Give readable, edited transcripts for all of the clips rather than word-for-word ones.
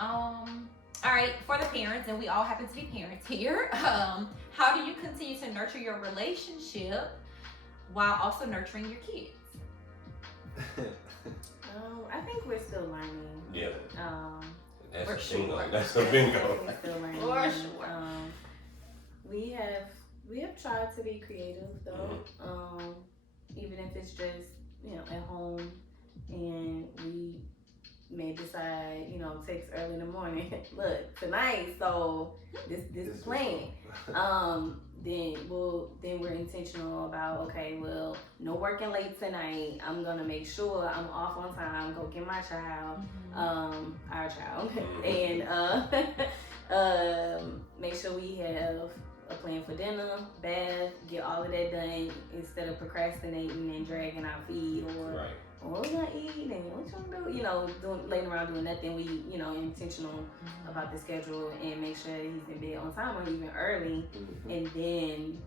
All right, for the parents, and we all happen to be parents here. How do you continue to nurture your relationship while also nurturing your kids? I think we're still learning. Yeah. That's For a sure. bingo. That's a bingo. We're still learning. For sure. We have tried to be creative though. Even if it's just at home, and we may decide text early in the morning. Look tonight, so this is playing. Then we're intentional about, okay, well, no working late tonight. I'm gonna make sure I'm off on time. Go get my child, our child, and make sure we have a plan for dinner, bath, get all of that done instead of procrastinating and dragging our feet or. Right. What we gonna eat and what you gonna do? Laying around doing nothing. We, intentional about the schedule and make sure he's in bed on time or even early. And then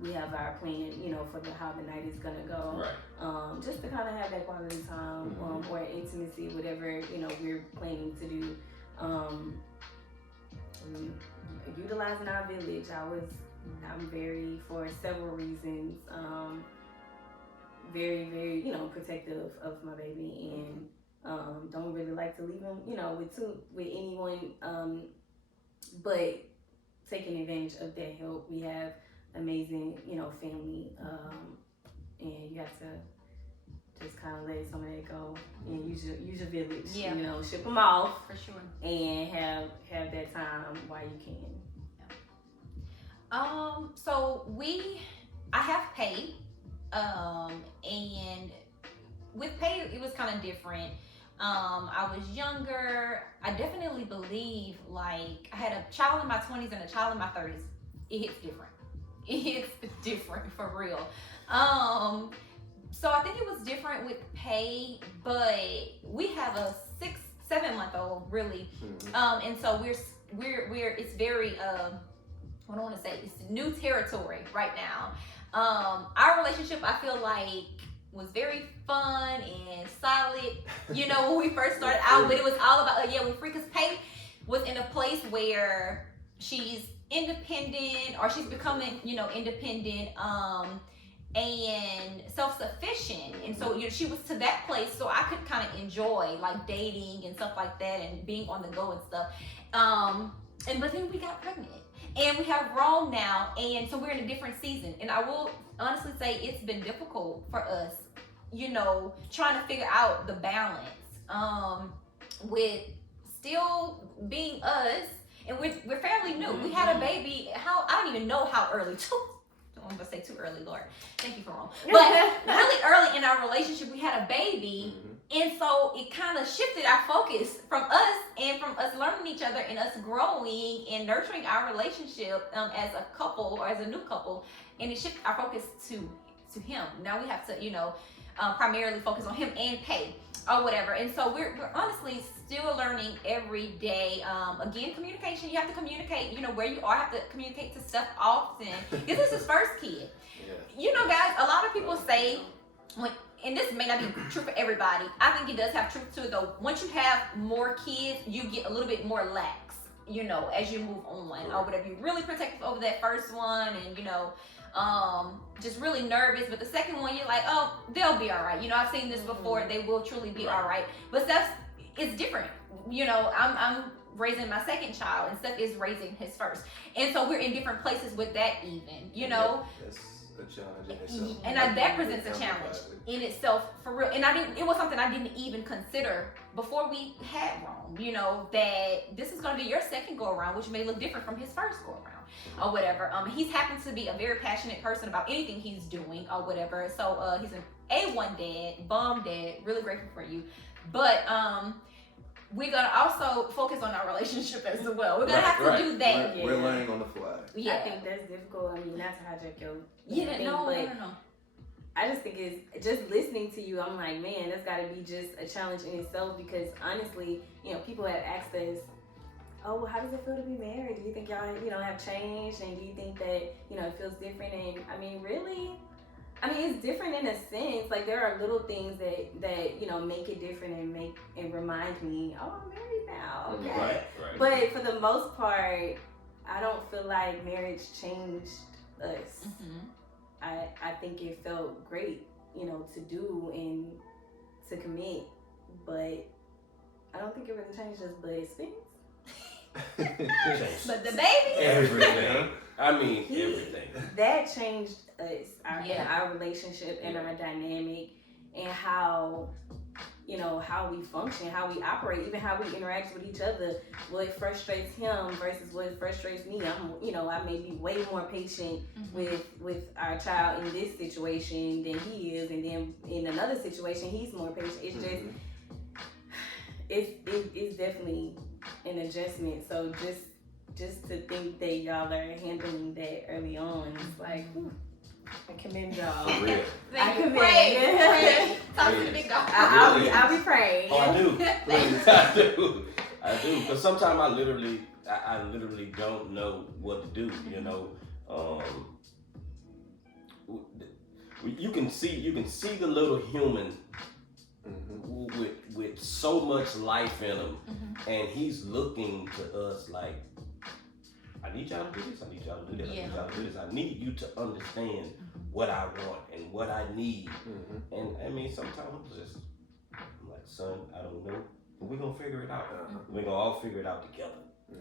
we have our plan, for how the night is gonna go. Right. Just to kind of have that quality time or intimacy, whatever we're planning to do. Utilizing our village. I'm very, for several reasons. Very, very, protective of my baby, and don't really like to leave him, with anyone, but taking advantage of that help. We have amazing, family, and you have to just kind of let some of that go and use your village. Yeah. Ship them off For sure. and have that time while you can. So I have paid. And with pay, it was kind of different. I was younger. I definitely believe, like, I had a child in my 20s and a child in my 30s. It hits different. It hits different for real. So I think it was different with pay, but we have a 6-7-month-old really. And so we're it's very what do I want to say? It's new territory right now. Our relationship, I feel like, was very fun and solid, when we first started out, but it was all about, we're free, because Pay was in a place where she's independent, or she's becoming, independent, and self-sufficient. And so, she was to that place, so I could kind of enjoy, like, dating and stuff like that, and being on the go and stuff. But then we got pregnant. And we have grown now, and so we're in a different season. And I will honestly say it's been difficult for us, trying to figure out the balance with still being us. And we're fairly new. We had a baby. I don't even know how early. I'm gonna say too early, Lord. Thank you for wrong. But really early in our relationship, we had a baby. And so it kind of shifted our focus from us and from us learning each other and us growing and nurturing our relationship as a couple or as a new couple. And it shifted our focus to him. Now we have to, primarily focus on him and Pay or whatever. And so we're honestly still learning every day. Again, communication. You have to communicate, where you are. You have to communicate to stuff often. This is his first kid. Yeah. Guys, a lot of people say, and this may not be true for everybody, I think it does have truth to it though. Once you have more kids, you get a little bit more lax, as you move on or whatever. You're really protective over that first one, and just really nervous. But the second one, you're like, oh, they'll be all right. I've seen this before. They will truly be all right. But Steph is different. I'm raising my second child, and Steph is raising his first, and so we're in different places with that even. That's a challenge in itself. And that presents a challenge in itself, for real. And it was something I didn't even consider before we had Rome, that this is going to be your second go around, which may look different from his first go around or whatever. He's happens to be a very passionate person about anything he's doing or whatever. So he's an A1 dad, bomb dad, really grateful for you. But we're gonna also focus on our relationship as well. We're gonna have to do that. We're learning on the fly. Yeah, I think that's difficult. I mean, not to hijack your thing, no. I just think it's just listening to you. I'm like, man, that's got to be just a challenge in itself, because honestly, people have asked us, oh, well, how does it feel to be married? Do you think y'all, have changed, and do you think that it feels different? And I mean, really. It's different in a sense. Like, there are little things that make it different and remind me, oh, I'm married now. Okay. But for the most part, I don't feel like marriage changed us. I think it felt great, you know, to do and to commit, but I don't think it really changed us, but expense. But the baby, Everything. I mean, He- everything. That changed us, Yeah. our relationship and our dynamic, and how, you know, how we function, how we operate, even how we interact with each other. What frustrates him versus what frustrates me. I may be way more patient with our child in this situation than he is, and then in another situation he's more patient. It's just it's definitely an adjustment. So just to think that y'all are handling that early on, it's like, whew, I commend y'all. For real. I Thank you. commend. Pray. Talk to the big dog. I'll be praying. Oh, I do. Thank I do. Because sometimes I literally don't know what to do. You know, you can see the little human with so much life in him, and he's looking to us like, I need y'all to do this. I need y'all to do that. I need y'all to do this. I need you to understand what I want and what I need. And I mean, sometimes I'm like, son, I don't know, but we're gonna figure it out. We're gonna all figure it out together.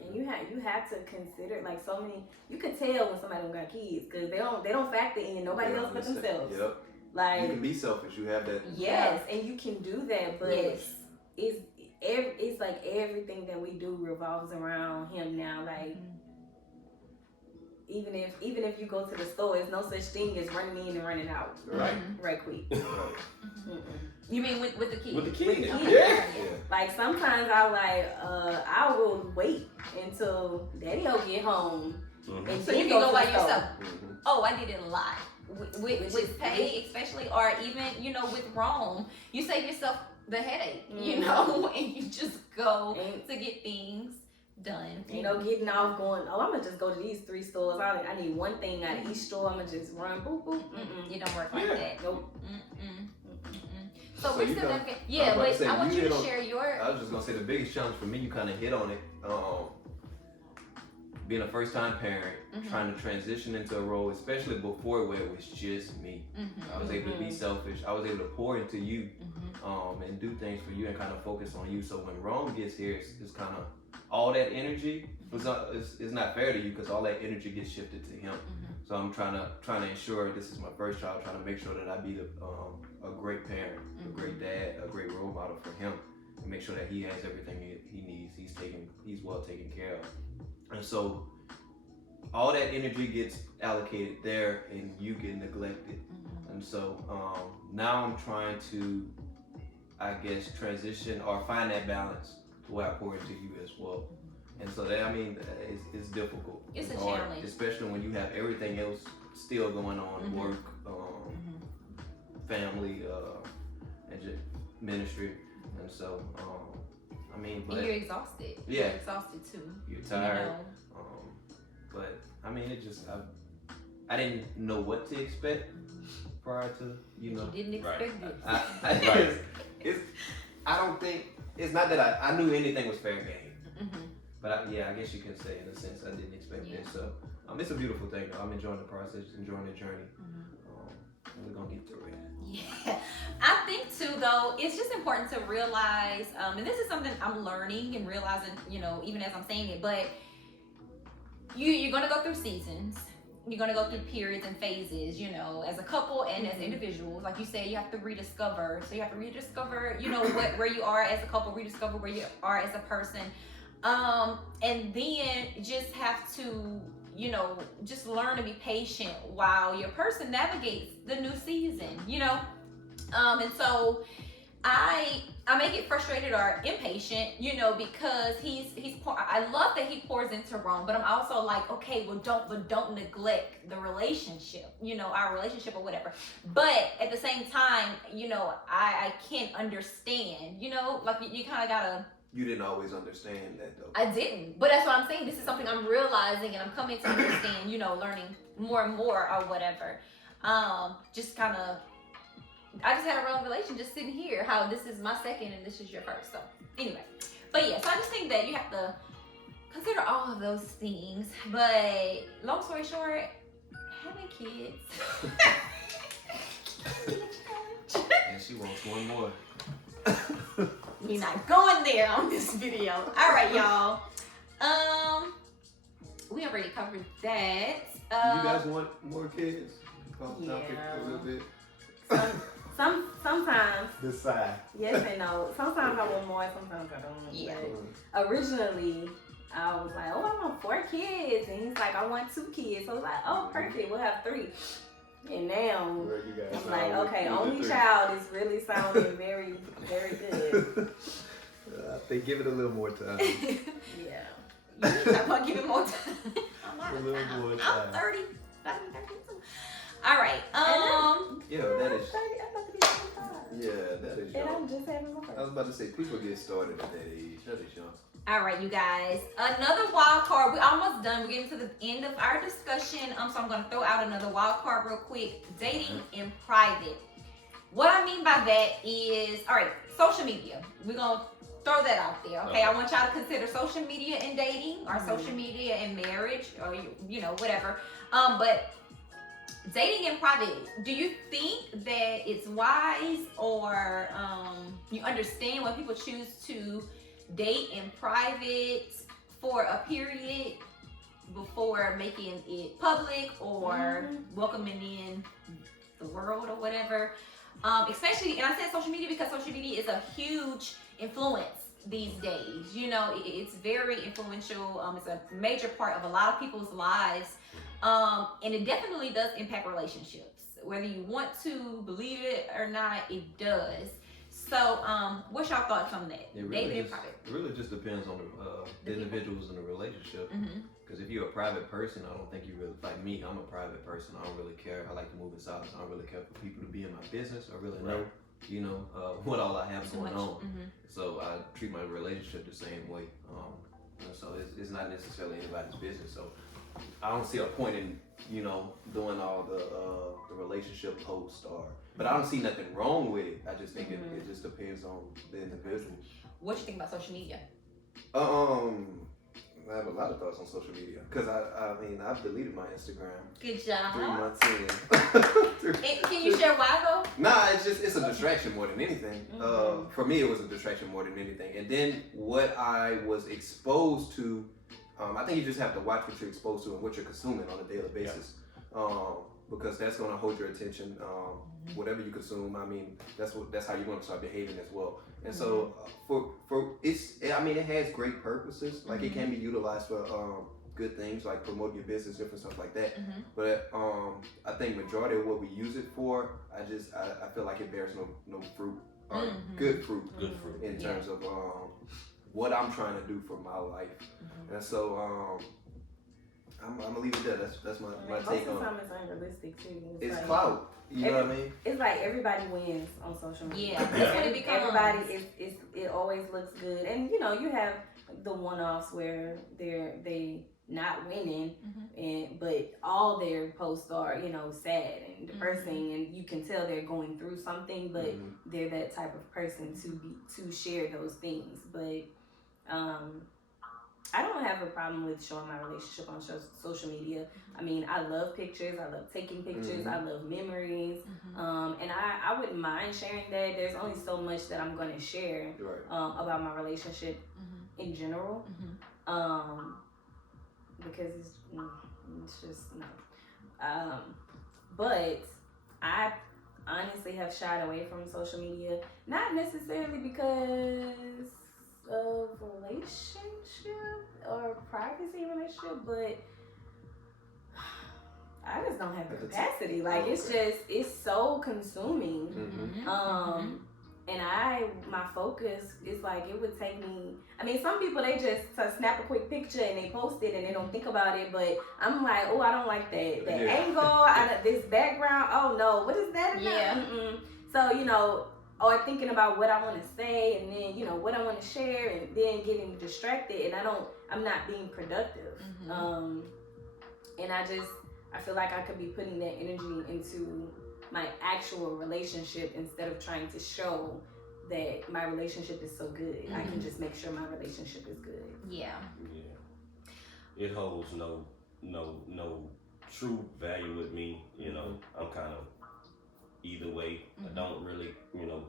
And you have to consider, like, so many. You can tell when somebody don't got kids because they don't factor in nobody else but themselves. Yep. Like, You can be selfish. You have that. yes, and you can do that, but Yes. it's like everything that we do revolves around him now. Like, even if you go to the store, there's no such thing as running in and running out right quick. You mean with the kids? With the With kids. the kids. Yeah. Like, sometimes I will wait until Daddy'll get home. And So then you can go to by the store. yourself. Oh, I did it a lot. With pay, especially, or even, you know, with Rome, you save yourself the headache, you know, and you just go to get things done. You know, getting off going, oh, I'm gonna just go to these 3 stores. I need one thing out of each store. I'm gonna just run, boop, boop. It don't work like that. Nope. So So we're you still got- gonna get, I yeah, was about to but say, I want you you hit to on- share your. I was just gonna say the biggest challenge for me, you kind of hit on it. Being a first-time parent, trying to transition into a role, especially before where it was just me. I was able to be selfish. I was able to pour into you, and do things for you and kind of focus on you. So when Rome gets here, it's kind of all that energy is not fair to you because all that energy gets shifted to him. So I'm trying to ensure this is my first child, trying to make sure that I be a great parent, a great dad, a great role model for him, and make sure that he has everything he needs. He's well taken care of. And so all that energy gets allocated there and you get neglected. And so now I'm trying to, I guess, transition or find that balance to where I pour into you as well. And so that, I mean, it's difficult. It's a hard, challenge. especially when you have everything else still going on, work, family, and just ministry. And so, I mean, but And you're exhausted. Yeah. You're exhausted too. you're tired. You know? But I mean, it just I didn't know what to expect prior to, you know. You didn't expect this. I don't think it's not that I knew anything was fair game, but I guess you can say in a sense I didn't expect this. So it's a beautiful thing though. I'm enjoying the process, enjoying the journey. We're gonna get through it. Yeah, I think too though, it's just important to realize, and this is something I'm learning and realizing, you know, even as I'm saying it, but you're gonna go through seasons. You're gonna go through periods and phases, you know, as a couple and as individuals. Like you said, you have to rediscover. So you have to rediscover, you know, where you are as a couple, rediscover where you are as a person. And then just have to, you know, just learn to be patient while your person navigates the new season, you know? And so I may get frustrated or impatient, you know, because I love that he pours into Rome, but I'm also like, okay, well, don't neglect the relationship, you know, our relationship or whatever. But at the same time, you know, I can't understand, you know, like you kind of gotta. You didn't always understand that though. I didn't, but that's what I'm saying. This is something I'm realizing and I'm coming to understand, you know, learning more and more or whatever. Just kind of. I just had a revelation just sitting here how this is my second and this is your first. So anyway, but yeah, so I just think that you have to consider all of those things. But long story short, having kids. And she wants one more. You're not going there on this video. All right, y'all. We already covered that. You guys want more kids? Off topic Yeah. a little bit. Sometimes Decide. yes and no. Sometimes I want more, sometimes I don't. Yeah. But originally, I was like, oh, I want 4 kids. And he's like, I want 2 kids. So I was like, oh, perfect. We'll have 3. And now, Where you guys I'm like, are okay, with the only 3. child is really sounding very, very good. They give it a little more time. Yeah. You need to talk about giving more time. I'm out A of little time. more I'm time. 30. I'm 32. All right. Yeah, that is. I'm about to be 25. Yeah, that is And young. I'm just having my I was first. about to say people get started at that age. That is young. All right, you guys. Another wild card. We're almost done. We're getting to the end of our discussion. So I'm going to throw out another wild card real quick. Dating in private. What I mean by that is, all right, social media. We're going to throw that out there, okay? I want y'all to consider social media and dating, or social media and marriage, or, you know, whatever. But dating in private, do you think that it's wise, or you understand when people choose to date in private for a period before making it public or welcoming in the world or whatever? Especially, and I said social media because social media is a huge influence these days. You know, it's very influential. It's a major part of a lot of people's lives. And it definitely does impact relationships. Whether you want to believe it or not, it does. So, what's your thoughts on that? It really just depends on the individuals in the relationship. Because if you're a private person, I don't think you really, like me, I'm a private person. I don't really care. I like to move in silence. I don't really care for people to be in my business or really know, you know, what all I have going on. So I treat my relationship the same way. So it's not necessarily anybody's business. So I don't see a point in, you know, doing all the relationship posts but I don't see nothing wrong with it. I just think it just depends on the individual. What you think about social media? I have a lot of thoughts on social media because I mean I've deleted my Instagram Good 3 job. months in. Can you share why though? Nah, it's a distraction more than anything. For me, it was a distraction more than anything. And then what I was exposed to, I think you just have to watch what you're exposed to and what you're consuming on a daily basis. Because that's going to hold your attention. Whatever you consume, I mean, that's how you're going to start behaving as well. And so it has great purposes. Like it can be utilized for good things like promote your business, different stuff like that. But I think majority of what we use it for, I feel like it bears no fruit or good fruit in terms of what I'm trying to do for my life. And so I'm gonna leave it there. That's my take on it. Most of the time it's unrealistic too. It's like, clout. You know what I mean? It's like everybody wins on social media. Yeah, that's what it becomes. Everybody it always looks good, and you know you have the one-offs where they not winning, but all their posts are sad and depressing, and you can tell they're going through something, but they're that type of person to share those things. But I don't have a problem with showing my relationship on social media. I mean, I love pictures. I love taking pictures. I love memories. And I wouldn't mind sharing that. There's only so much that I'm going to share about my relationship in general. Because it's just no. But I honestly have shied away from social media. Not necessarily because of relationship or privacy relationship, but I just don't have the capacity. Like it's so consuming. And my focus is like it would take me. I mean, some people they just snap a quick picture and they post it and they don't think about it. But I'm like, oh, I don't like that angle. This background. Oh no, what is that? So or thinking about what I want to say and then what I want to share and then getting distracted and I'm not being productive. And I feel like I could be putting that energy into my actual relationship instead of trying to show that my relationship is so good. I can just make sure my relationship is good. it holds no true value with me. You know, I'm kind of either way. I don't really,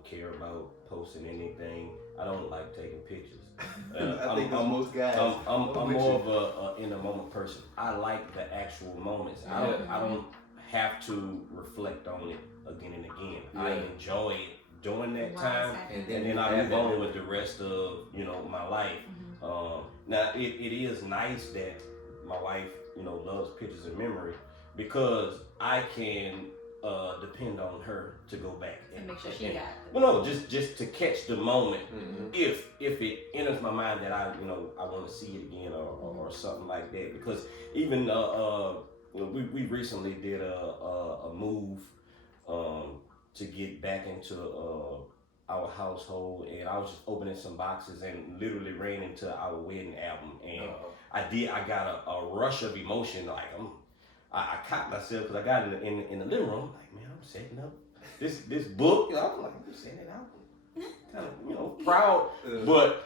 care about posting anything. I don't like taking pictures. I think that's most guys. I'm more of a in the moment person. I like the actual moments. I don't have to reflect on it again and again. I enjoy it during that time, and then I move on with the rest of my life. Now it is nice that my wife loves pictures in memory, because I can depend on her to go back and make sure she got it. Well, no, just to catch the moment. If it enters my mind that I want to see it again or something like that. Because even we recently did a move to get back into our household, and I was just opening some boxes and literally ran into our wedding album, and I got a rush of emotion. Like I caught myself because I got in the living room. Like, man, I'm setting up this book. I'm like, I'm setting it out. Kind of, proud. But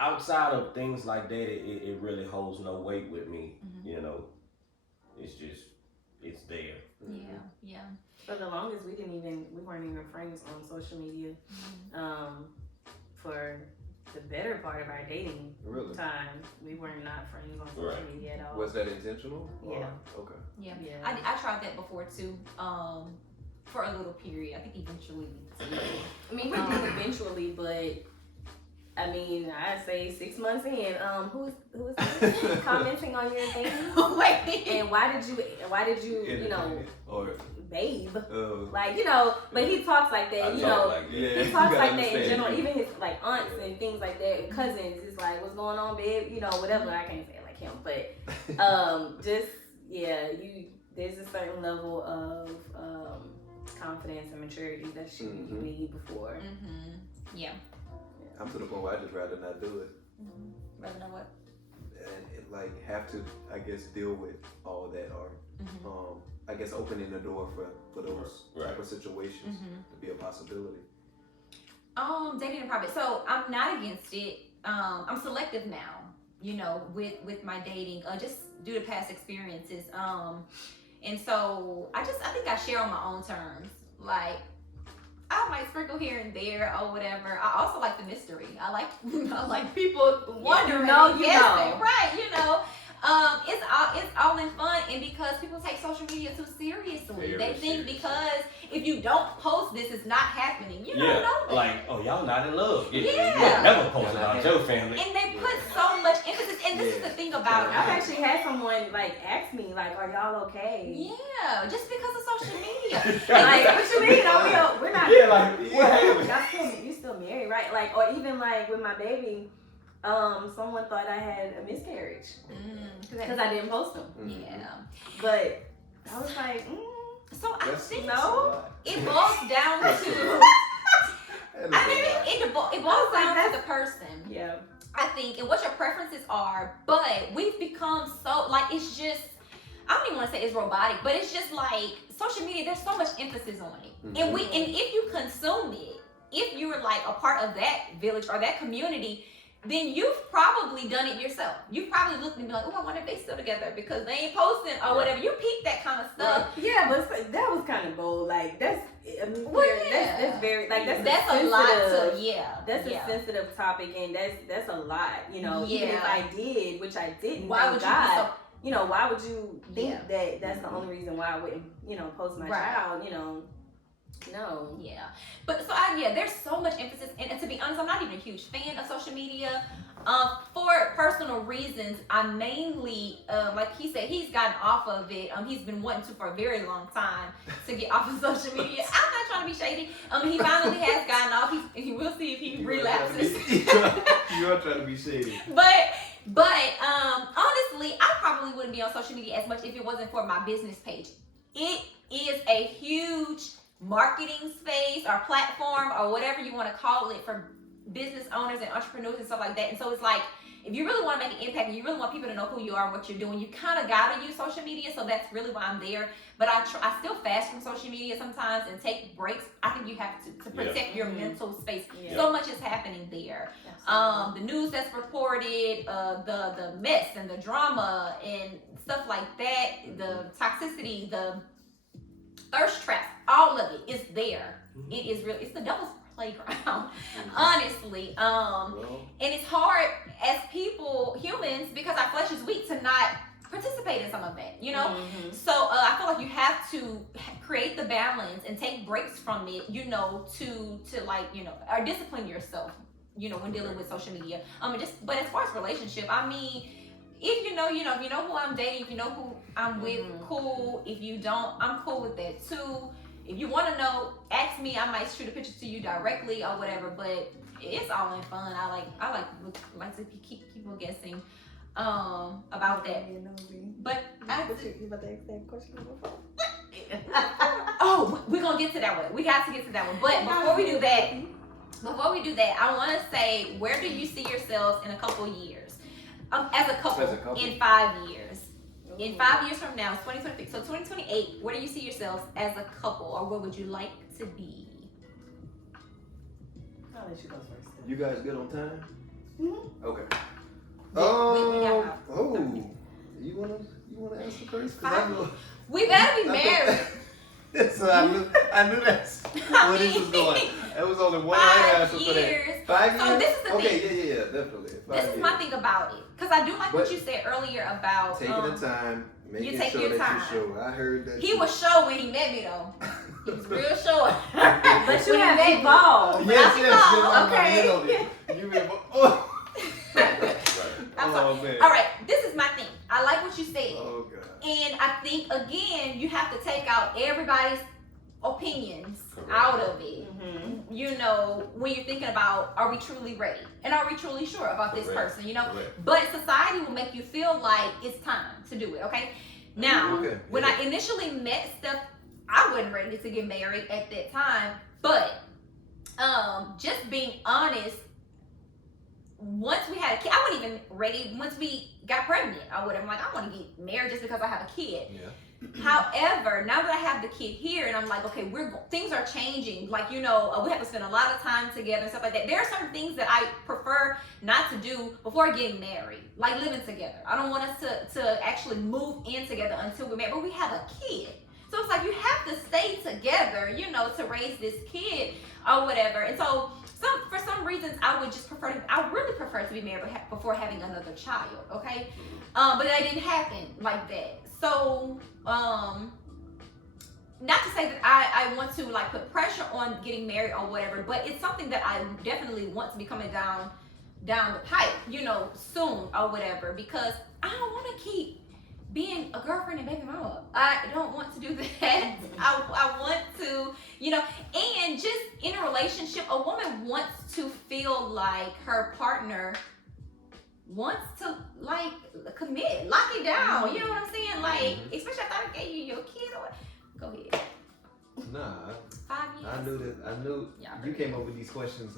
outside of things like that, it really holds no weight with me. It's there. Yeah. For the longest, we weren't even friends on social media. For the better part of our dating time, we were not friends on social media at all. Was that intentional? Yeah. Okay. Yeah. Yeah. I tried that before too. For a little period. I think eventually. I mean, we did eventually, but I mean, I'd say 6 months in. Who is this? Commenting on your thing? Wait. And why did you or babe? But he talks like that. He talks like that in general. Even his like aunts and things like that, and cousins. It's like, what's going on, babe? Whatever. I can't say it like him, but there's a certain level of confidence and maturity that you need before. Yeah. I'm to the point where I just rather not do it. Rather know what? And have to, I guess, deal with all that, or I guess opening the door for those type of situations to be a possibility. Dating in private. So I'm not against it. I'm selective now, with my dating, just due to past experiences. And so I think I share on my own terms. Like, I might sprinkle here and there or whatever. I also like the mystery. I like people wondering, guessing, right? It's all in fun, and because people take social media too seriously, they think because if you don't post this, it's not happening. You don't know that. Like, oh, y'all not in love. Yeah. You never post about your family. And they put so much emphasis, and this is the thing about it. I've actually had someone ask me, are y'all okay? Yeah, just because of social media. What you mean? We're not. Yeah, You still married, right? Or even with my baby, someone thought I had a miscarriage because I didn't post them. Yeah, but I was like, So I think no. It boils down to. It boils down to the person. Yeah. I think, and what your preferences are, but we've become so it's just. I don't even want to say it's robotic, but it's just social media. There's so much emphasis on it, and if you consume it, if you're a part of that village or that community, then you've probably done it yourself. You've probably looked and be like, oh, I wonder if they still together because they ain't posting or whatever. You peep that kind of stuff. Right. Yeah, but that was kind of bold. That's very that's a lot to That's a sensitive topic, and that's a lot. Even if I did, which I didn't. Why would God, why would you think that that's the only reason why I wouldn't, post my child, No. Yeah. But so there's so much emphasis, and to be honest, I'm not even a huge fan of social media. For personal reasons, I mainly, like he said, he's gotten off of it. He's been wanting to for a very long time to get off of social media. I'm not trying to be shady. He finally has gotten off. We'll see if he relapses. You are trying to be shady. But honestly, I probably wouldn't be on social media as much if it wasn't for my business page. It is a huge marketing space or platform or whatever you want to call it for business owners and entrepreneurs and stuff like that. And so if you really want to make an impact and you really want people to know who you are and what you're doing, you kind of gotta use social media. So that's really why I'm there. But I still fast from social media sometimes and take breaks. I think you have to protect your mental space. Yeah. So much is happening there. The news that's reported, the mess and the drama and stuff like that, the toxicity, the thirst traps, all of it is there. It is real. It's the devil's playground, honestly. And it's hard as people, humans, because our flesh is weak, to not participate in some of that, you know. So I feel like you have to create the balance and take breaks from it, you know, to like, you know, or discipline yourself, you know, when dealing with social media. But as far as relationship, I mean, if you know who I'm dating, if you know who I'm with, cool. If you don't, I'm cool with that too. If you want to know, ask me. I might shoot a picture to you directly or whatever. But it's all in fun. I like to keep people guessing about that. But you about to ask that question before? Oh, we're gonna get to that one. We got to get to that one. But before we do that, I want to say, where do you see yourselves in a couple years? As a couple, in 5 years. In 5 years from now, it's 2026. So 2028, where do you see yourselves as a couple, or where would you like to be? I'll let you go first. You guys good on time? Okay. You wanna answer first? 'Cause We better be married. So I knew that's where this was going. There was only one right answer for that. 5 years. So this is the thing. Okay, yeah, definitely. This is my thing about it, because I do like what you said earlier about taking the time, making take sure your that time. you show. I heard that He was sure when he met me though. He was real sure. But you have evolved. Okay. You evolved. I'm sorry. man. All right, this is my thing. I like what you said. Oh god. And I think, again, you have to take out everybody's opinions Correct. out of it. You know, when you're thinking about, are we truly ready? And are we truly sure about this Correct. person, you know? Correct. But society will make you feel like it's time to do it, okay? Now, Okay, when yeah. I initially met Steph, I wasn't ready to get married at that time. But just being honest, once we had a kid, I wasn't even ready. Once we got pregnant, I'm like, I want to get married just because I have a kid. Yeah. However, now that I have the kid here, and I'm like, okay, things are changing. Like, you know, we have to spend a lot of time together and stuff like that. There are certain things that I prefer not to do before getting married, like living together. I don't want us to actually move in together until we're married, but we have a kid. So it's like you have to stay together, you know, to raise this kid or whatever. And so for some reasons, I really prefer to be married before having another child, okay? But that didn't happen like that. So, not to say that I want to like put pressure on getting married or whatever, but it's something that I definitely want to be coming down the pipe, you know, soon or whatever, because I don't want to keep being a girlfriend and baby mama. I don't want to do that. I want to, you know, and just in a relationship, a woman wants to feel like her partner wants to like commit, lock it down. You know what I'm saying? Like, especially after I gave you your kid. Go ahead. Nah, 5 years. I knew that. I knew Yeah. you came up with these questions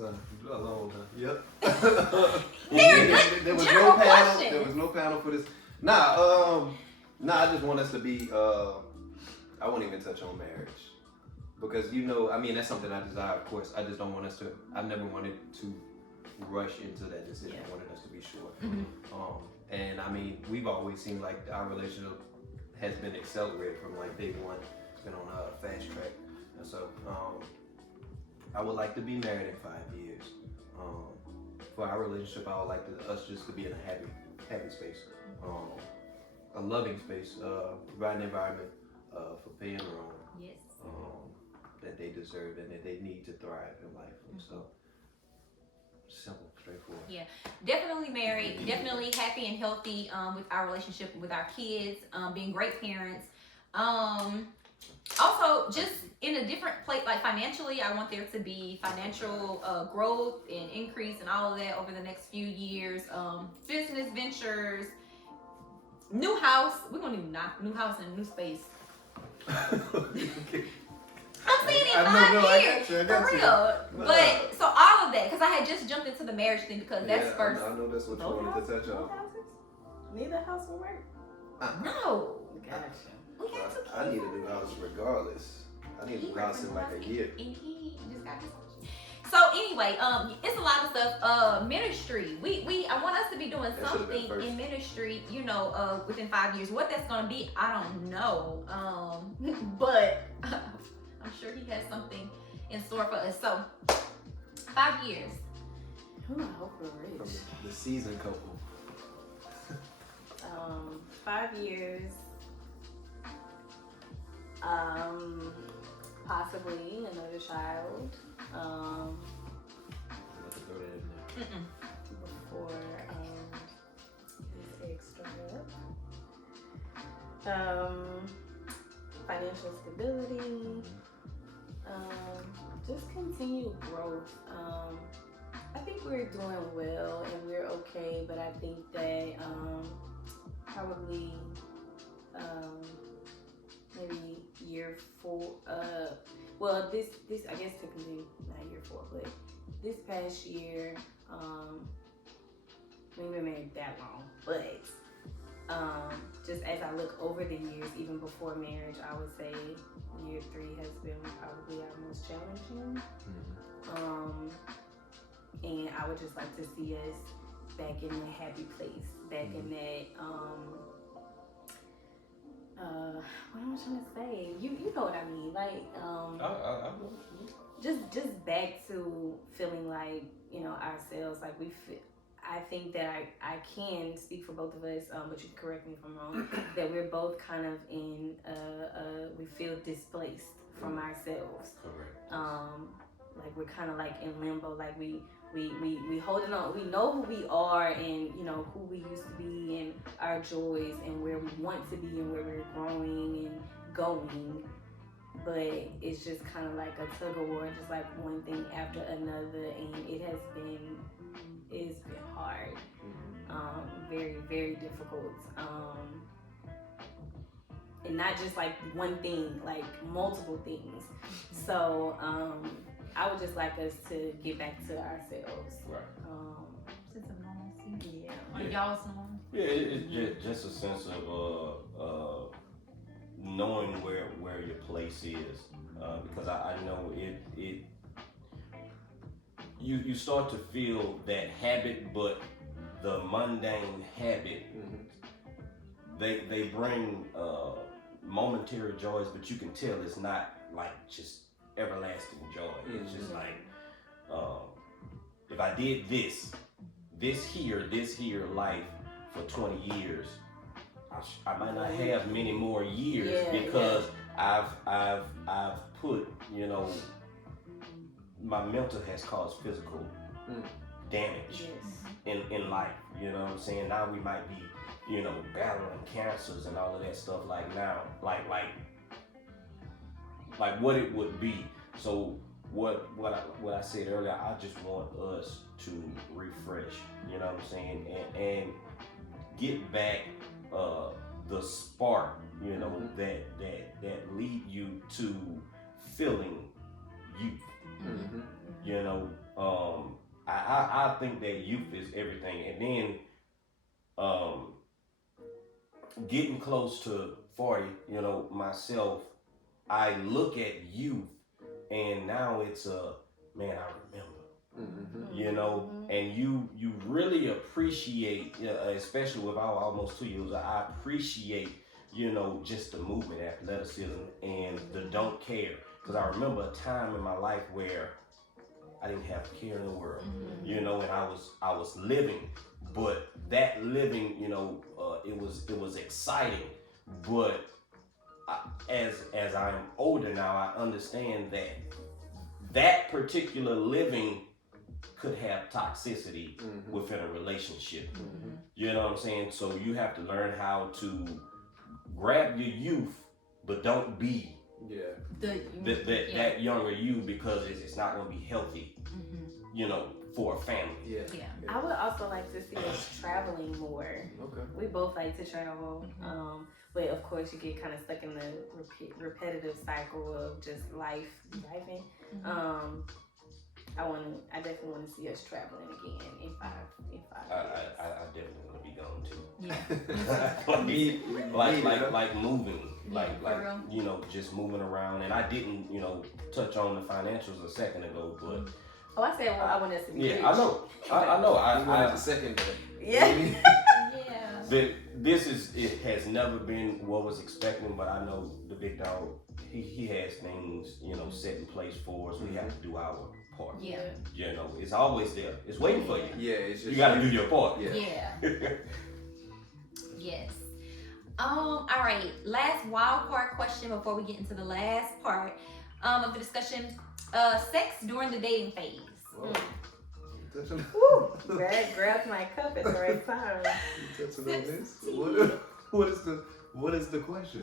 alone. Yep. They're there was general no panel. questions. There was no panel for this. Nah, I just want us to be. I won't even touch on marriage because you know, I mean, that's something I desire. Of course, I just don't want us to. I never wanted to rush into that decision. Yeah. I wanted us to be sure. Mhm. And I mean, we've always seemed like our relationship has been accelerated from like day one. It's been on a fast track, and so I would like to be married in 5 years. For our relationship, I would like us just to be in a happy space, a loving space, providing an environment for paying their own, Yes. that they deserve and that they need to thrive in life. And so, simple, straightforward. Definitely married, definitely happy and healthy with our relationship with our kids, being great parents. Also, just in a different place, like financially, I want there to be financial growth and increase and all of that over the next few years. Business ventures, new house. We're gonna need a new house and a new space. I'm saying in 5 years, for real. But so all of about that because I had just jumped into the marriage thing because that's first. I know that's what you Both wanted to touch houses? on. Both houses? Neither house will work. No, Gotcha. we got two kids. I need a new house regardless. I need a new house in like a year. And he just got his. So anyway, it's a lot of stuff. Ministry. I want us to be doing That should've been something first. in ministry. You know, within 5 years. What that's gonna be, I don't know. But I'm sure he has something in store for us. So 5 years. Ooh, I hope we're From rich. the seasoned couple. 5 years. Possibly another child. Let's throw that in there. Mm-mm. Before his ex started up. Financial stability. Just continued growth. I think we're doing well and we're okay, but I think that probably maybe year 4. Well, this I guess technically not year 4, but this past year, we haven't been married that long, but just as I look over the years, even before marriage, I would say year 3 has been probably our most challenging. And I would just like to see us back in a happy place, back in that what am I trying to say? You know what I mean? Like I just back to feeling like, you know, ourselves, like we feel. I think that I can speak for both of us, but you can correct me if I'm wrong, that we're both kind of in we feel displaced from ourselves. Correct. Like we're kind of like in limbo, like we holding on. We know who we are and, you know, who we used to be and our joys and where we want to be and where we're growing and going. But it's just kind of like a tug of war, just like one thing after another, and it's been hard, very, very difficult, and not just like one thing, like multiple things. So I would just like us to get back to ourselves. Right. Sense of normalcy. Yeah. Or y'all's normal. Yeah, it's just a sense of knowing where your place is, because I know it. You start to feel that habit, but the mundane habit, they bring momentary joys, but you can tell it's not like just everlasting joy. It's just like if I did this here life for 20 years, I might not have many more years because I've put, you know, my mental has caused physical damage in life. You know what I'm saying? Now we might be, you know, battling cancers and all of that stuff. Like now, like what it would be. So what I said earlier, I just want us to refresh. You know what I'm saying? And get back the spark, you know, that lead you to feeling youth. You know, I think that youth is everything, and then getting close to 40, you know, myself, I look at youth, and now it's man, I remember. You know, and you really appreciate, especially with our almost 2 years, I appreciate, you know, just the movement, athleticism, and the don't care. Because I remember a time in my life where I didn't have a care in the world, you know, and I was living, but that living, you know, it was exciting, but as I'm older now, I understand that particular living could have toxicity within a relationship. You know what I'm saying? So you have to learn how to grab your youth, but don't be that younger you, because it's not going to be healthy, you know, for a family. I would also like to see us traveling more. Okay. We both like to travel, but of course you get kind of stuck in the repetitive cycle of just lifing. I definitely want to see us traveling again in 5 years. I definitely want to be gone too. Yeah. like moving, Yeah, for real. you know, just moving around. And I didn't, you know, touch on the financials a second ago, but Oh, I said, well, I want us to be rich. yeah, I know. I wanted I the second that. Yeah. Yeah. it has never been what was expecting, but I know the big dog, he has things, you know, set in place for us. We have to do our part. Yeah. You know, it's always there. It's waiting for you. Yeah, it's just You got to do your part. Yeah. Yeah. Yes. All right. Last wild card question before we get into the last part of the discussion. Sex during the dating phase. Whoa. You touching, Woo! Grabbed my cup at the right time. you touching on this? 16. What is the question?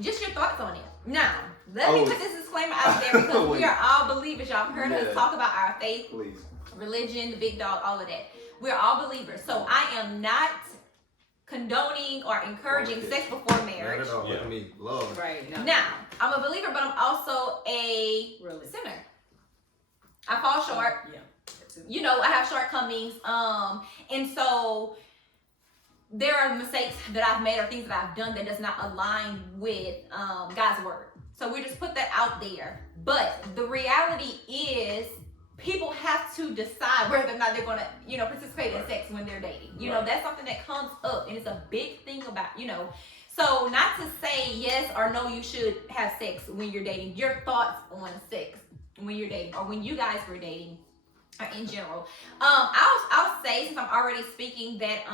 Just your thoughts on it. Now, let me Oh. put this disclaimer out there because we Wait. are all believers. Y'all have heard Yeah. us talk about our faith, Please. religion, the big dog, all of that. We're all believers. So I am not condoning or encouraging Okay. sex before Not marriage. at all. Yeah. Look at me. Lord. Right. No. Now, I'm a believer, but I'm also a Really. sinner. I fall short. Yeah. You know, I have shortcomings. And so there are mistakes that I've made or things that I've done that does not align with God's word. So we just put that out there. But the reality is people have to decide whether or not they're gonna, you know, participate in sex when they're dating. You know, that's something that comes up and it's a big thing about, you know. So not to say yes or no you should have sex when you're dating. Your thoughts on sex when you're dating or when you guys were dating or in general. I'll say, since I'm already speaking, that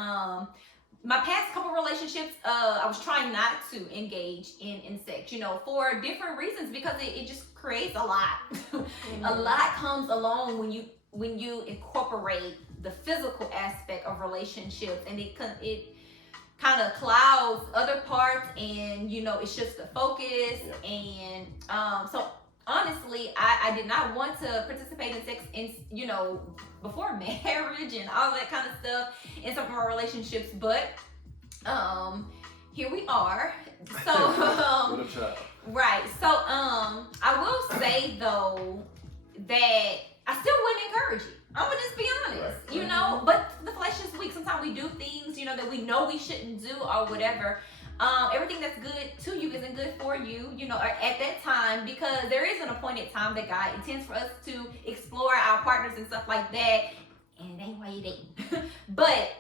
my past couple relationships, I was trying not to engage in sex, you know, for different reasons because it just creates a lot. A lot comes along when you incorporate the physical aspect of relationships, and it kind of clouds other parts, and you know, it's just the focus. And so honestly, I did not want to participate in sex in, you know, before marriage and all that kind of stuff in some of our relationships, but here we are. So What a child. right. So I will say though that I still wouldn't encourage it. I'm gonna just be honest, you know, but the flesh is weak. Sometimes we do things, you know, that we know we shouldn't do or whatever. Everything that's good to you isn't good for you, you know, or at that time, because there is an appointed time that God intends for us to explore our partners and stuff like that, and it ain't why you dating. But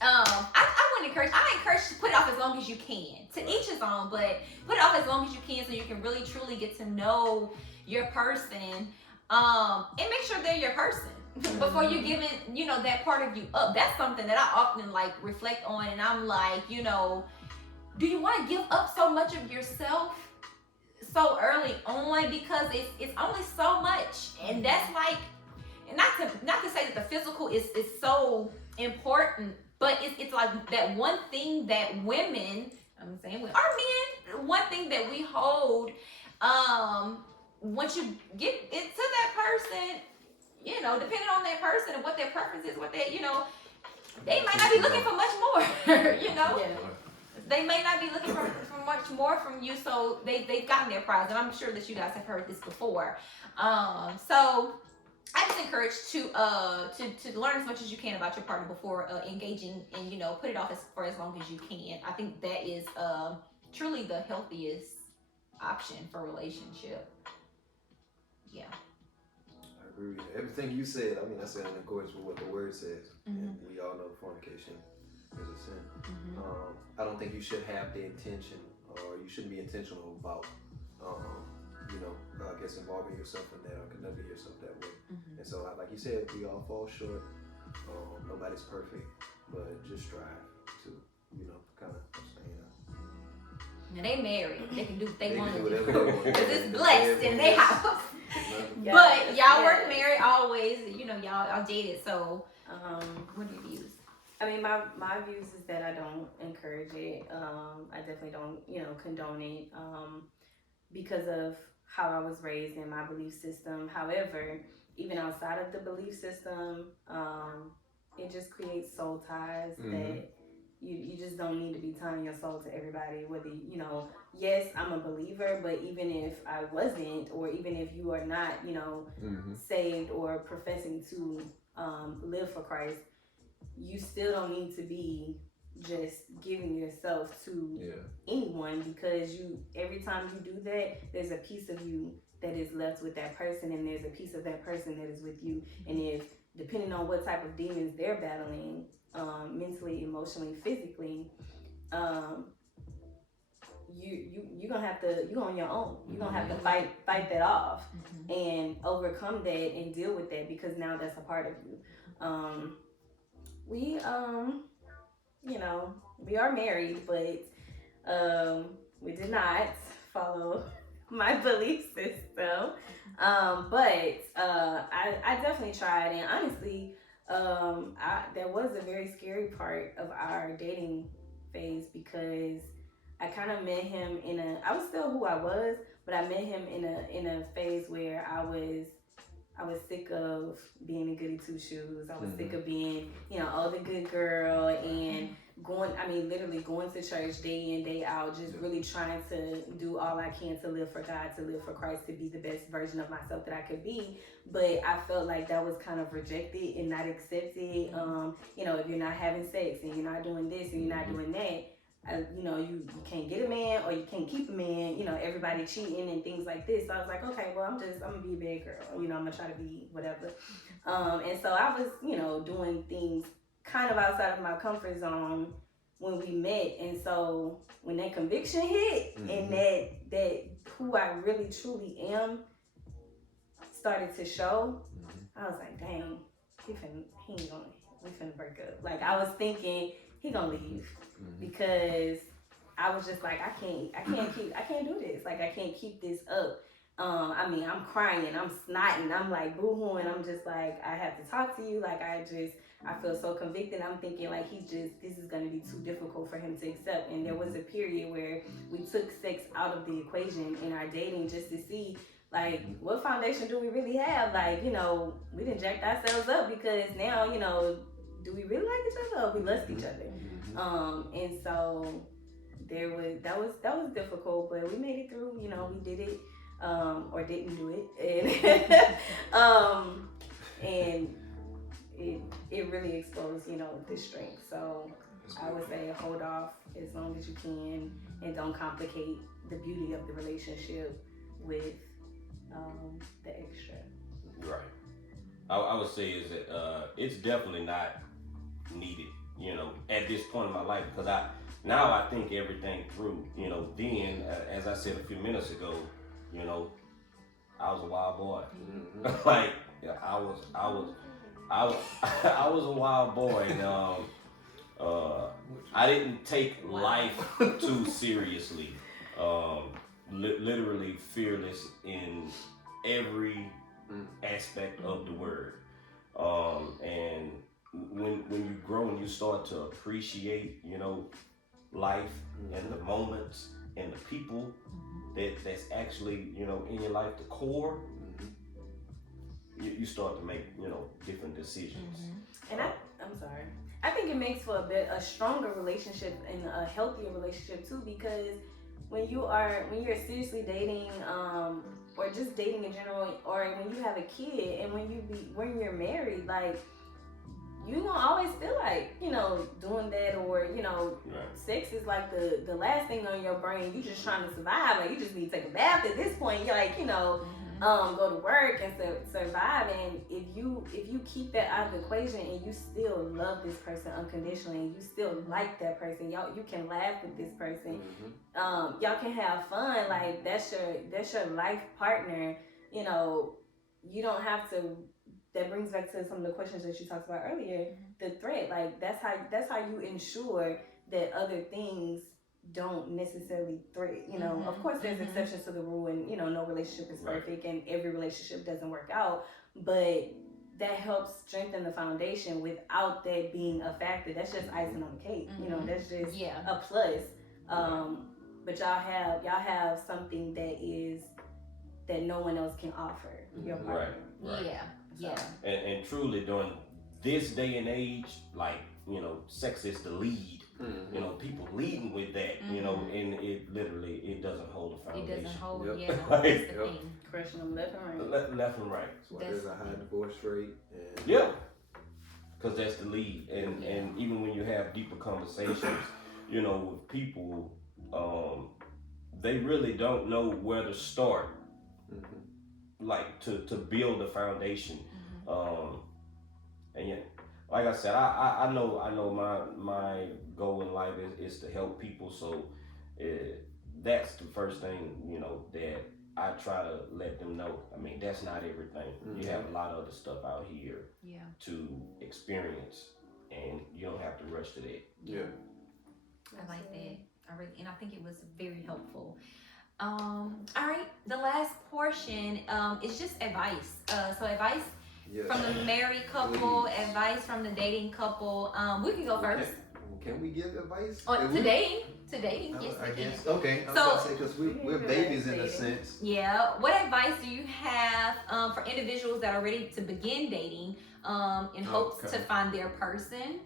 I wouldn't encourage. I encourage to put it off as long as you can. To each his own, but put it off as long as you can so you can really truly get to know your person, and make sure they're your person before you giving, you know, that part of you up. That's something that I often like reflect on, and I'm like, you know, do you want to give up so much of yourself so early on? Because it's only so much, and that's like, not to say that the physical is so important, but it's like that one thing that women, I'm saying women, or men, one thing that we hold, once you get into that person, you know, depending on that person and what their preference is, what they, you know, they might not be looking for much more, you know. Yeah. They may not be looking for much more from you, so they've gotten their prize, and I'm sure that you guys have heard this before. So I just encourage to learn as much as you can about your partner before engaging, and you know, put it off for as long as you can. I think that is truly the healthiest option for relationship. Yeah. I agree with you. Everything you said, I mean, I said in accordance with what the word says. And we all know fornication is a sin. I don't think you should have the intention, or you shouldn't be intentional about, you know, I guess involving yourself in that or conducting yourself that way. And so, like you said, we all fall short. Nobody's perfect, but just strive to, you know, kind of sustain us. Now they married, they can do what they want can to do do. whatever they want. Because it's blessed in their house. Yes, But y'all weren't yes. married always, you know, y'all dated, so what are your views? I mean, my views is that I don't encourage it. I definitely don't, you know, condone it because of how I was raised in my belief system. However, even outside of the belief system, it just creates soul ties that You just don't need to be tying your soul to everybody. Whether, you know, yes, I'm a believer, but even if I wasn't, or even if you are not, you know, saved or professing to live for Christ, you still don't need to be just giving yourself to anyone, because every time you do that, there's a piece of you that is left with that person, and there's a piece of that person that is with you. And if, depending on what type of demons they're battling, mentally, emotionally, physically, you're gonna have to, you're on your own. You're gonna have to fight that off and overcome that and deal with that, because now that's a part of you. We you know, we are married, but we did not follow my belief system. But I definitely tried, and honestly, there was a very scary part of our dating phase, because I kind of met him I was still who I was, but I met him in a phase where I was sick of being a goody two shoes. I was sick of being, you know, the good girl, and literally going to church day in, day out, just really trying to do all I can to live for God, to live for Christ, to be the best version of myself that I could be. But I felt like that was kind of rejected and not accepted. You know, if you're not having sex and you're not doing this and you're not doing that, you know, you can't get a man, or you can't keep a man, you know, everybody cheating and things like this. So I was like, okay, well, I'm gonna be a bad girl, you know, I'm gonna try to be whatever. And so I was, you know, doing things kind of outside of my comfort zone when we met. And so when that conviction hit, and that who I really truly am started to show, I was like, dang, we finna break up. Like, I was thinking he gonna leave, because I was just like, I can't do this. Like, I can't keep this up. I'm crying, I'm snotting, I'm like boo-hooing, I'm just like, I have to talk to you. Like, I feel so convicted. I'm thinking like, this is gonna be too difficult for him to accept. And there was a period where we took sex out of the equation in our dating, just to see, like, what foundation do we really have? Like, you know, we done jacked ourselves up, because now, you know, do we really like each other, or we lust each other? And so that was difficult, but we made it through. You know, we did it, or didn't do it, and it really exposed, you know, this strength. So I would say hold off as long as you can, and don't complicate the beauty of the relationship with the extra. Right. I would say is that it's definitely not needed, you know, at this point in my life, because I think everything through. You know, then as I said a few minutes ago, you know, I was a wild boy. Like, I was a wild boy, and I didn't take life too seriously. Literally fearless in every aspect of the word. And when you grow and you start to appreciate, you know, life and the moments and the people that's actually, you know, in your life, the core, you start to make, you know, different decisions. And I'm sorry. I think it makes for a stronger relationship and a healthier relationship too, because when you're seriously dating, or just dating in general, or when you have a kid, and when you're married, like, you don't always feel like, you know, doing that, or, you know, sex is like the last thing on your brain. You just trying to survive. Like, you just need to take a bath at this point. You're like, you know, go to work and survive. And if you keep that out of the equation, and you still love this person unconditionally, and you still like that person, you can laugh with this person, y'all can have fun. Like, that's your life partner. You know, you don't have to. That brings back to some of the questions that you talked about earlier. The threat, like, that's how you ensure that other things don't necessarily threat. You know, of course, there's exceptions to the rule, and, you know, no relationship is perfect, and every relationship doesn't work out. But that helps strengthen the foundation without that being a factor. That's just icing on the cake. You know, that's just a plus. But y'all have something that no one else can offer your partner. Right. Yeah. And truly, during this day and age, like, you know, sex is the lead You know, people leading with that, you know, and it literally, it doesn't hold a It foundation. doesn't hold. Yep. Yeah, that's the Yep. thing. Crushing them left and right. Left and right. That's why there's a high divorce rate. And Yeah. Because that's the lead. And even when you have deeper conversations, you know, with people, they really don't know where to start, like to build a foundation. And yeah, like I said, I know my goal in life is to help people. So that's the first thing, you know, that I try to let them know. I mean, that's not everything. You have a lot of other stuff out here to experience, and you don't have to rush to that. Yeah. I like that. I think it was very helpful. All right, the last portion is just advice. So advice Yes. from the married couple, advice from the dating couple. We can go first. Can we give advice? To dating, yes, I we can. guess. Okay. I was So- about to say, because we're babies in a sense. Yeah. What advice do you have for individuals that are ready to begin dating in hopes to find their person?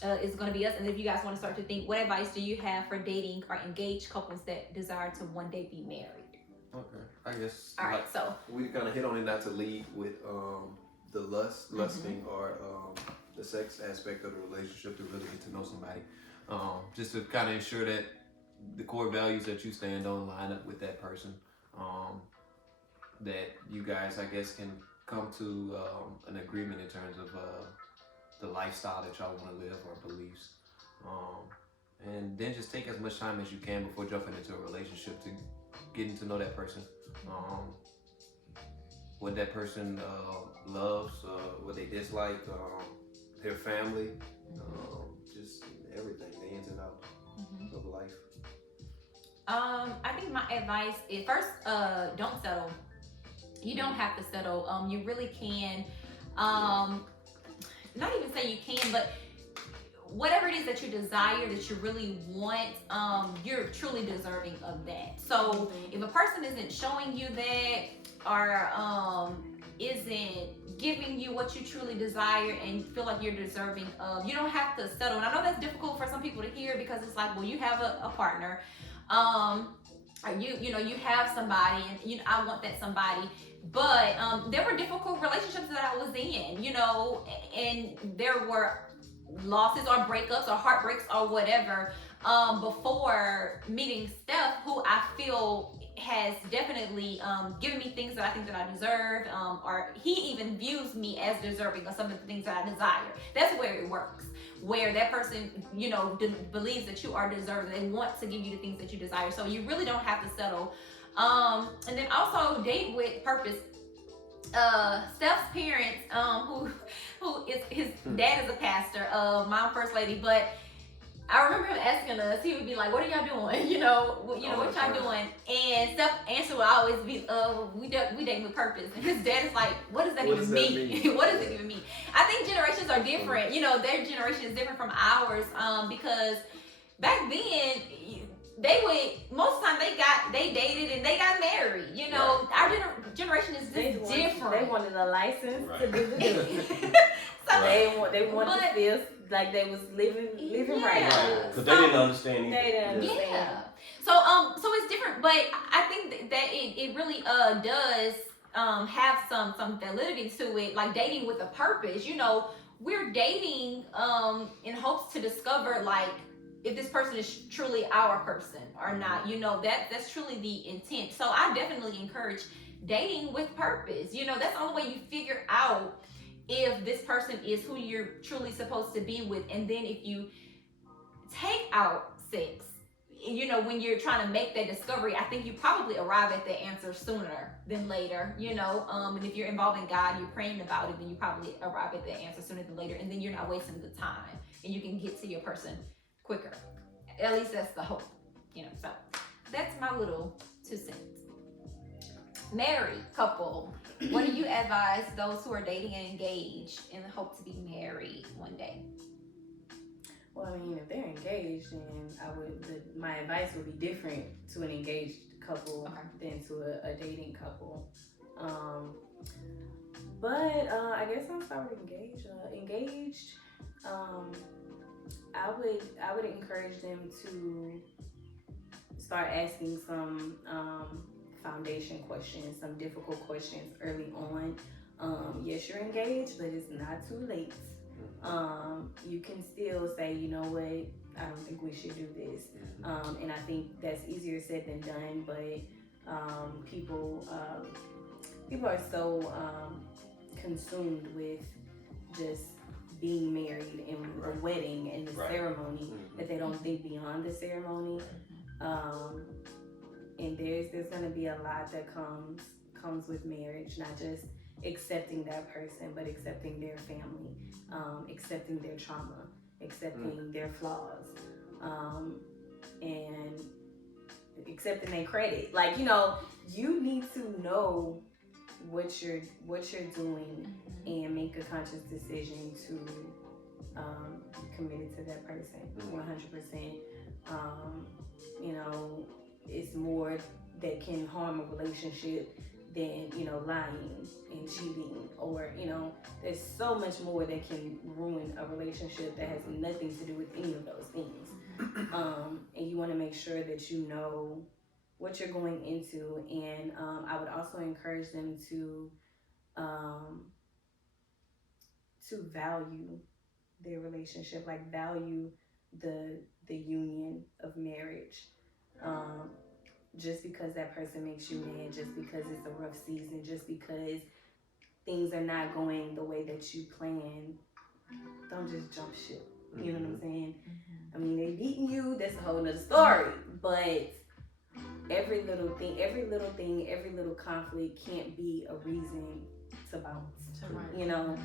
Is going to be us. And if you guys want to start to think, what advice do you have for dating or engaged couples that desire to one day be married? Okay. I guess. All right. So We kind of hit on it, not to lead with the lusting or the sex aspect of the relationship, to really get to know somebody. Just to kind of ensure that the core values that you stand on line up with that person. That you guys, I guess, can come to an agreement in terms of the lifestyle that y'all want to live or beliefs. And then just take as much time as you can before jumping into a relationship to getting to know that person. What that person loves, what they dislike, their family, just everything, the ins and outs of life. I think my advice is first, don't settle. You don't have to settle. You really can. Not even say you can, but whatever it is that you desire, that you really want, you're truly deserving of that. So if a person isn't showing you that, or isn't giving you what you truly desire and feel like you're deserving of, you don't have to settle. And I know that's difficult for some people to hear, because it's like, well, you have a partner, or you have somebody, and I want that somebody. But there were difficult relationships that I was in, and there were losses or breakups or heartbreaks or whatever before meeting Steph, who I feel has definitely given me things that I think that I deserve, or he even views me as deserving of some of the things that I desire. That's where it works, where that person, believes that you are deserving. They want to give you the things that you desire. So you really don't have to settle. And then also date with purpose. Steph's parents, who is his dad is a pastor, mom first lady, but I remember him asking us, he would be like, what are y'all doing? What y'all doing? And Steph's answer would always be, we dating with purpose. And his dad is like, what does that even mean? What does it even mean? I think generations are different. Their generation is different from ours, because back then, most of the time they dated and they got married. Our generation is just different. They wanted a license to do the deed. So They wanted to feel like they was living right. Because they didn't understand either. They didn't understand. Yeah. So it's different, but I think that it really does have some validity to it, like dating with a purpose. We're dating in hopes to discover, like, if this person is truly our person or not. That's truly the intent. So I definitely encourage dating with purpose. That's the only way you figure out if this person is who you're truly supposed to be with. And then if you take out sex, when you're trying to make that discovery, I think you probably arrive at the answer sooner than later, and if you're involved in God, you're praying about it, then you probably arrive at the answer sooner than later, and then you're not wasting the time, and you can get to your person quicker. At least that's the hope, so that's my little 2 cents. Married couple, what do you advise those who are dating and engaged in the hope to be married one day? Well, if they're engaged, then my advice would be different to an engaged couple than to a dating couple. But I guess I'll start with engaged. I would encourage them to start asking some foundation questions, some difficult questions early on. Yes, you're engaged, but it's not too late. You can still say, you know what, I don't think we should do this. And I think that's easier said than done, but people are so consumed with just being married and the wedding and the ceremony that they don't think beyond the ceremony. And there's gonna be a lot that comes with marriage, not just accepting that person, but accepting their family, accepting their trauma, accepting their flaws, and accepting their credit. Like, you know, you need to know what you're doing and make a conscious decision to be committed to that person 100%. You know, it's more that can harm a relationship than, you know, lying and cheating, or, you know, there's so much more that can ruin a relationship that has nothing to do with any of those things. And you want to make sure that you know what you're going into, and I would also encourage them to value their relationship, like value the union of marriage. Just because that person makes you mad, just because it's a rough season, just because things are not going the way that you plan, don't just jump ship. You know what I'm saying? I mean, they beating you, that's a whole nother story. But every little thing, every little conflict can't be a reason to bounce. You know?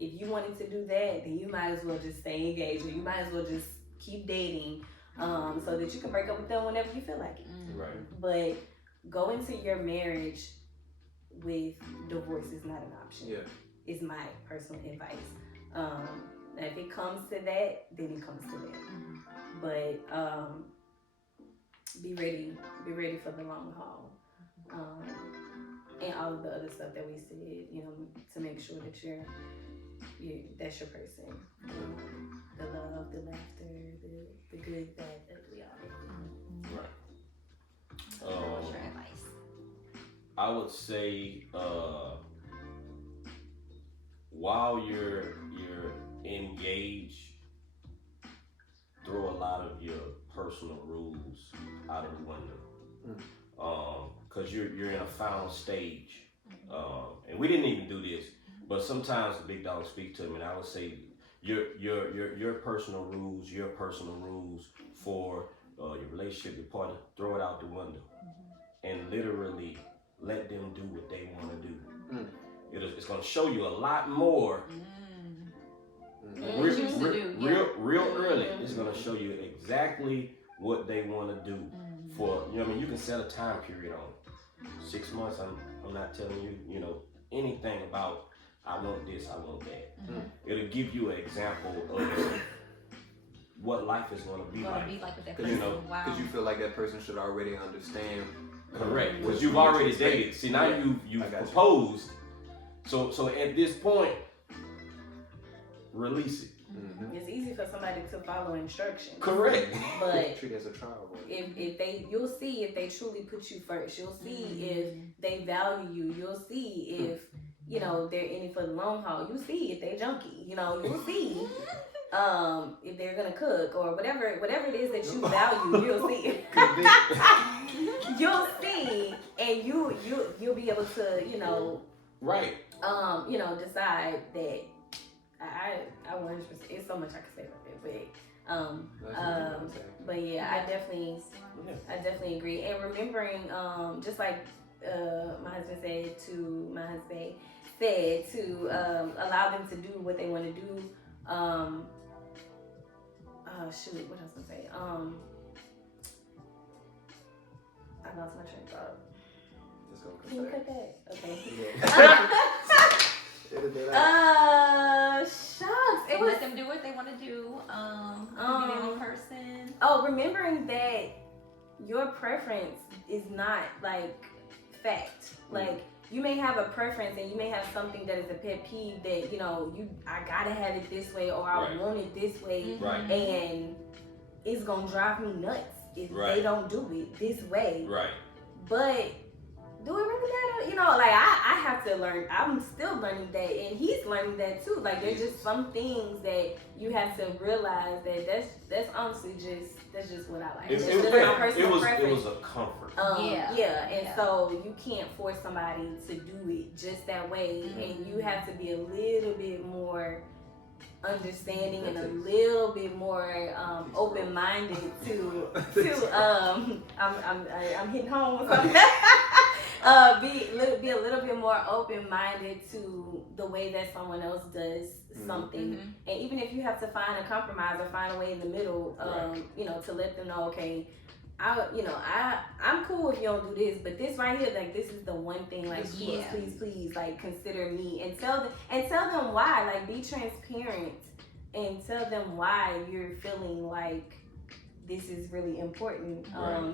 If you wanted to do that, then you might as well just stay engaged, or you might as well just keep dating, so that you can break up with them whenever you feel like it. Right. But go into your marriage with divorce is not an option. Is my personal advice. If it comes to that, then it comes to that. But be ready for the long haul. And all of the other stuff that we said, you know, to make sure that that's your person. The love, the laughter, the good, bad, ugly, all. Right. What's your advice? I would say, while you're engaged, throw a lot of your personal rules out of the window. Because you're in a final stage. And we didn't even do this, but sometimes the big dog speak to me, and I would say your personal rules for your relationship, your partner, throw it out the window, and literally let them do what they want to do. It's going to show you a lot more. Real early, it's going to show you exactly what they want to do. For, you know what I mean, you can set a time period on 6 months. I'm not telling you, you know, anything about I want this, I want that. It'll give you an example of what life is going to be like. With that Because person. you know, because you feel like that person should already understand. Correct, because you've already dated. See, now you've proposed. So at this point, release it. It's easy for somebody to follow instructions. Correct. But treat it as a trial. you'll see if they truly put you first. You'll see if they value you. You'll see if, you know, they're in it for the long haul. You'll see if they're junky. You know, you'll see if they're gonna cook or whatever it is that you value. You'll see. You'll see, and you'll be able to, you know, Right. You know, decide that I 100%. It's so much I can say about that, but yeah, I definitely agree. And remembering, just like my husband said to allow them to do what they want to do. Shoot, what else was I say? I lost my train of thought. Can you cut that? Okay. Shucks. It was. Let them do what they want to do. Be their own person. Oh, remembering that your preference is not like fact. Like you may have a preference and you may have something that is a pet peeve that, you know, I gotta have it this way or I Right. want it this way. Right. And it's gonna drive me nuts if Right. they don't do it this way. Right. But do it really matter? You know, like I have to learn. I'm still learning that, and he's learning that too. Like there's just some things that you have to realize that that's honestly that's just what I like. It That's just my personal was preference. a comfort. And so you can't force somebody to do it just that way, and you have to be a little bit more understanding and a little bit more open-minded to I'm hitting home with something. Be a little bit more open-minded to the way that someone else does something, and even if you have to find a compromise or find a way in the middle, you know, to let them know, okay, I'm cool if you don't do this, but this right here, like, this is the one thing, like, please, like, consider me, and tell them why, like, be transparent and tell them why you're feeling like this is really important,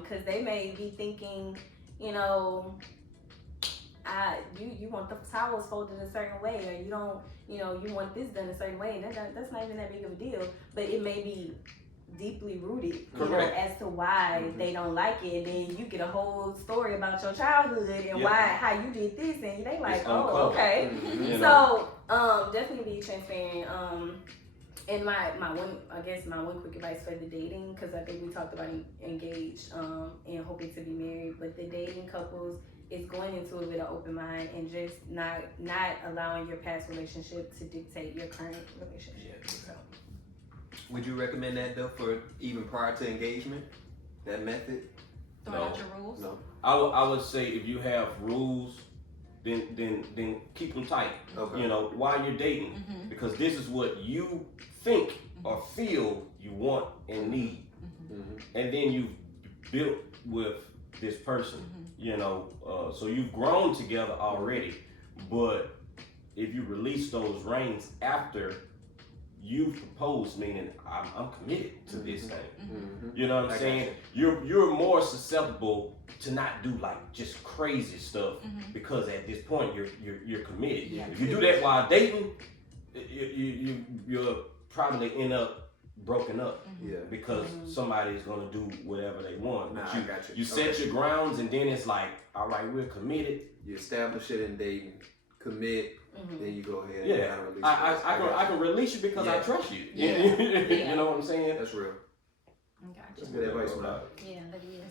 because they may be thinking, you know, you want the towels folded a certain way, or you don't, you know, you want this done a certain way, and that's not even that big of a deal, but it may be deeply rooted, you know, as to why they don't like it, and then you get a whole story about your childhood and how you did this, and they like, oh, okay. So definitely be transparent. And my one quick advice for the dating, because I think we talked about engaged and hoping to be married, but the dating couples is going into it with an open mind and just not allowing your past relationship to dictate your current relationship. Would you recommend that though for even prior to engagement? That method? Throw out your rules. No. I would say if you have rules, then keep them tight. Okay. You know, while you're dating, because this is what you think or feel you want and need, and then you built with this person. You know, so you've grown together already, but if you release those reins after you've proposed, meaning I'm committed to this thing. You know what I'm saying? You're more susceptible to not do like just crazy stuff because at this point you're committed. If you do that while dating, you'll probably end up broken up because somebody's gonna do whatever they want. Nah, But I got you. you set your grounds, and then it's like, all right, we're committed. You establish it in dating, commit, then you go ahead Yeah, and kind of release I can release you because I trust you. You know what I'm saying? That's real. Gotcha. That's good advice, man. Yeah, that is.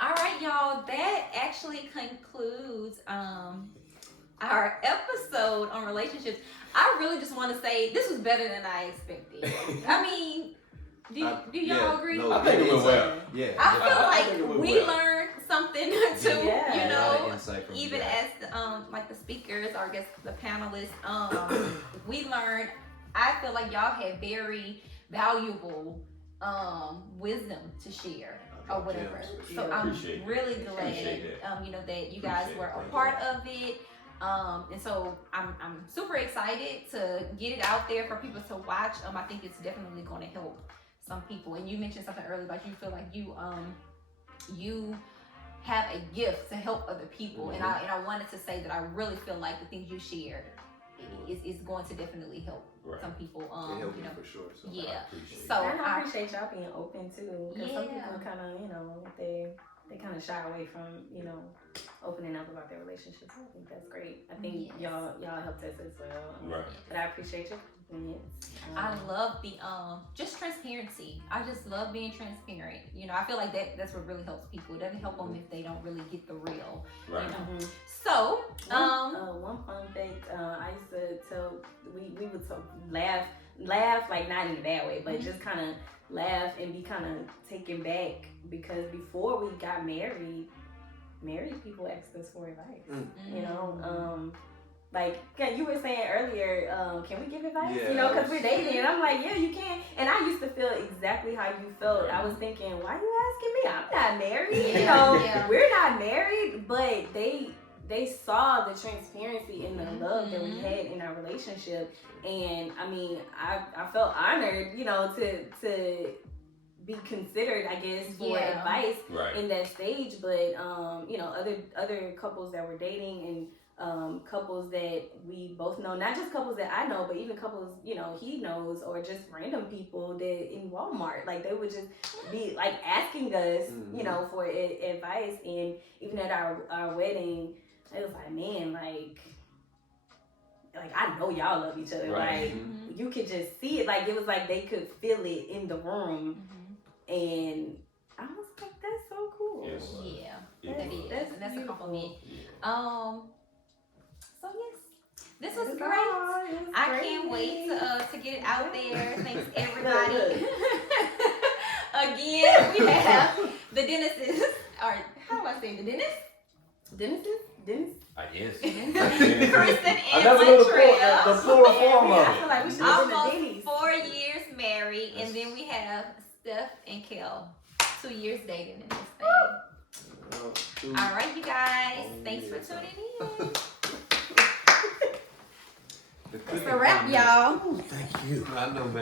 All right, y'all. That actually concludes our episode on relationships. I really just want to say this was better than I expected. I mean, do y'all agree? No, I think it went well. Yeah. I feel think it like went we well. learned something too. You A lot know, of insight from even you guys. as like the speakers or I guess the panelists, we learned. I feel like y'all had very valuable wisdom to share or whatever. So I'm Appreciate it. really Appreciate glad, you know, that you guys Appreciate were it. a Thank part of it. And so I'm super excited to get it out there for people to watch. I think it's definitely going to help some people. And you mentioned something earlier about you feel like you have a gift to help other people. And I wanted to say that I really feel like the things you shared is going to definitely help some people. It helped you me know, for sure. So. yeah. Appreciate it. So And I appreciate y'all being open too, because some people kind of, you know, they kind of shy away from, you know, opening up about their relationships. I think that's great. I think y'all helped us as well. Right. But I appreciate your opinions. I love the just transparency. I just love being transparent. You know, I feel like that's what really helps people. It doesn't help them if they don't really get the real. Right. You know? So one fun fact, I used to tell we would laugh like not in a bad way, but just kind of laugh and be kind of taken back because before we got married people asked us for advice. You know, like you were saying earlier, can we give advice? Yeah, you know, because we're dating, and I'm like, yeah, you can. And I used to feel exactly how you felt. I was thinking, why are you asking me? I'm not married. You know, we're not married, but they saw the transparency and the love that we had in our relationship, and I mean, I felt honored, you know, to be considered, I guess, for advice Right. in that stage. But you know, other couples that were dating and couples that we both know, not just couples that I know, but even couples, you know, he knows, or just random people that in Walmart, like they would just be like asking us, you know, for advice. And even at our wedding, it was like, man, like I know y'all love each other. Right. Like you could just see it. Like it was like they could feel it in the room. And I was like, that's so cool. Yes. Yeah, Yeah. that is, and that's a beautiful. compliment. Yeah. So yes, this was It great. It was I great. can't wait to get it out there. Thanks everybody. Again, we have the Dennises. Or how do I say the Dennis? Dennis? Yes. Kristen I and never knew the Latrell. plural form I of feel it. like we should have been the Almost Denny's. 4 years married, and then we have Steph and Kel, 2 years dating in this thing. All right, you guys. Thanks for tuning in. The It's a wrap, y'all. Thank you. I know, man.